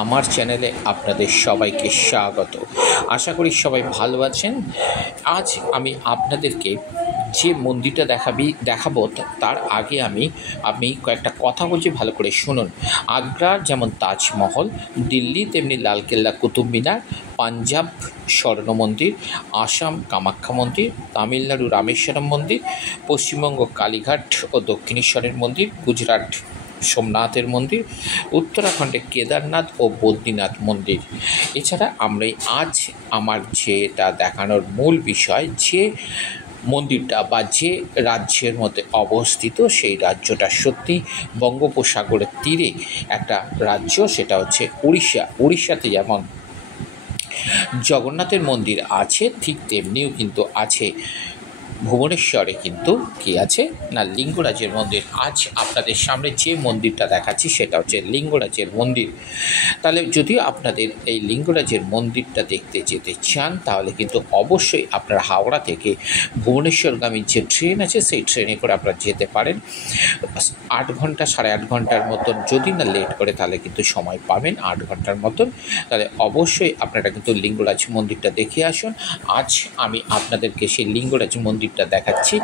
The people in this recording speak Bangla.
আমার চ্যানেলে আপনাদের সবাইকে স্বাগত। আশা করি সবাই ভালো আছেন। আজ আমি আপনাদেরকে যে মন্দিরটা দেখাবো তার আগে আমি কয়েকটা কথা বলছি, ভালো করে শুনুন। আগ্রার যেমন তাজমহল, দিল্লি তেমনি লালকেল্লা, কুতুব মিনার, পাঞ্জাব স্বর্ণ মন্দির, আসাম কামাখ্যা মন্দির, তামিলনাড়ু রামেশ্বরম মন্দির, পশ্চিমবঙ্গ কালীঘাট ও দক্ষিণেশ্বরের মন্দির, গুজরাট সোমনাথের মন্দির, উত্তরাখণ্ডে কেদারনাথ ও বদ্রীনাথ মন্দির। এছাড়া আমরা আজ আমার যেটা দেখানোর মূল বিষয়, যে মন্দিরটা বা যে রাজ্যের মধ্যে অবস্থিত, সেই রাজ্যটা সত্যি বঙ্গোপসাগরের তীরে একটা রাজ্য, সেটা হচ্ছে উড়িষ্যা। উড়িষ্যাতে যেমন জগন্নাথের মন্দির আছে, ঠিক তেমনিও কিন্তু আছে ভুবনেশ্বরে কিন্তু কি আছে না, লিঙ্গরাজের মন্দির। আজ আপনাদের সামনে যে মন্দিরটা দেখাচ্ছি সেটা হচ্ছে লিঙ্গরাজের মন্দির। তাহলে যদি আপনাদের এই লিঙ্গরাজের মন্দিরটা দেখতে যেতে চান, তাহলে কিন্তু অবশ্যই আপনারা হাওড়া থেকে ভুবনেশ্বরগামী যে ট্রেন আছে সেই ট্রেনে করে আপনারা যেতে পারেন। 8 ঘন্টা 8.5 ঘন্টার মতন, যদি না লেট করে তাহলে কিন্তু সময় পাবেন 8 ঘন্টার মতন। তাহলে অবশ্যই আপনারা কিন্তু লিঙ্গরাজ মন্দিরটা দেখে আসুন। আজ আমি আপনাদেরকে সেই লিঙ্গরাজ মন্দিরটা দেখাচ্ছি।